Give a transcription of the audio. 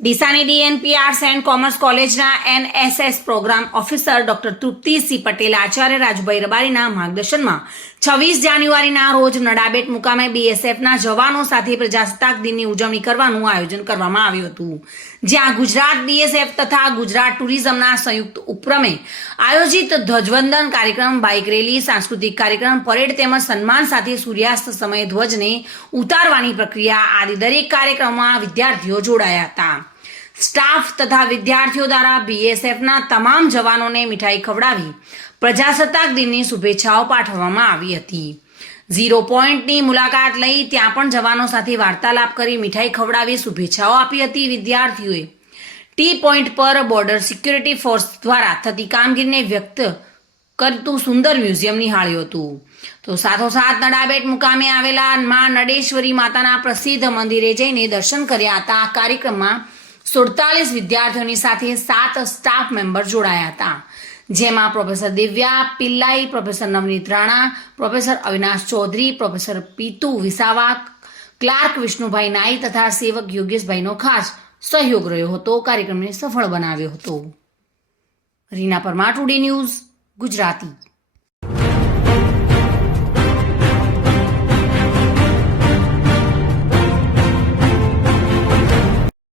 ડીસાની DNP arts and commerce કોલેજના NSS programme officer doctor Truptisinh Patel આચાર્ય રાજુભાઈ રબારીના માર્ગદર્શનમાં 26 જાન્યુઆરીના રોજ નડાબેટ મુકામે બીએસએફના જવાનો સાથે પ્રજાસત્તાક દિનની ઉજવણી કરવાનું આયોજન કરવામાં આવ્યું હતું, જ્યાં ગુજરાત બીએસએફ તથા ગુજરાત ટુરિઝમના સંયુક્ત ઉપક્રમે આયોજિત ધ્વજવંદન કાર્યક્રમ, બાઇક રેલી, સાંસ્કૃતિક કાર્યક્રમ, પરેડ તેમજ સન્માન સાથે સૂર્યાસ્ત સમયે ધ્વજને ઉતારવાની પ્રક્રિયા આદિ દરેક કાર્યક્રમમાં વિદ્યાર્થીઓ જોડાયા હતા. સ્ટાફ તથા વિદ્યાર્થીઓ દ્વારા બીએસએફના તમામ જવાનોને મીઠાઈ ખવડાવી પ્રજાસત્તાક દિનની શુભેચ્છાઓ પાઠવવામાં આવી હતી. 0 પોઈન્ટની મુલાકાત લઈ ત્યાં પણ જવાનો સાથે વાર્તાલાપ કરી મીઠાઈ ખવડાવી શુભેચ્છાઓ આપી હતી. વિદ્યાર્થીઓએ ટી પોઈન્ટ પર બોર્ડર સિક્યુરિટી ફોર્સ દ્વારા થતી કામગીરીને વ્યક્ત કરતું સુંદર મ્યુઝિયમ નિહાળ્યું હતું. તો સાથોસાથ નડાબેટ મુકામે આવેલા માં નડેશ્વરી માતાના પ્રસિદ્ધ મંદિરે જઈને દર્શન કર્યા હતા. આ કાર્યક્રમમાં 47 વિદ્યાર્થીઓની સાથે 7 સ્ટાફ મેમ્બર જોડાયા હતા, જેમાં professor Divya Pillai, professor Navneet Rana, professor Avinash Chaudhary, professor Pitu Visava, clerk Vishnubhai Nai તથા સેવક યોગેશભાઈનો ખાસ સહયોગ રહ્યો હતો. કાર્યક્રમને સફળ બનાવ્યો હતો. Reena Parmar, today news, Gujarati.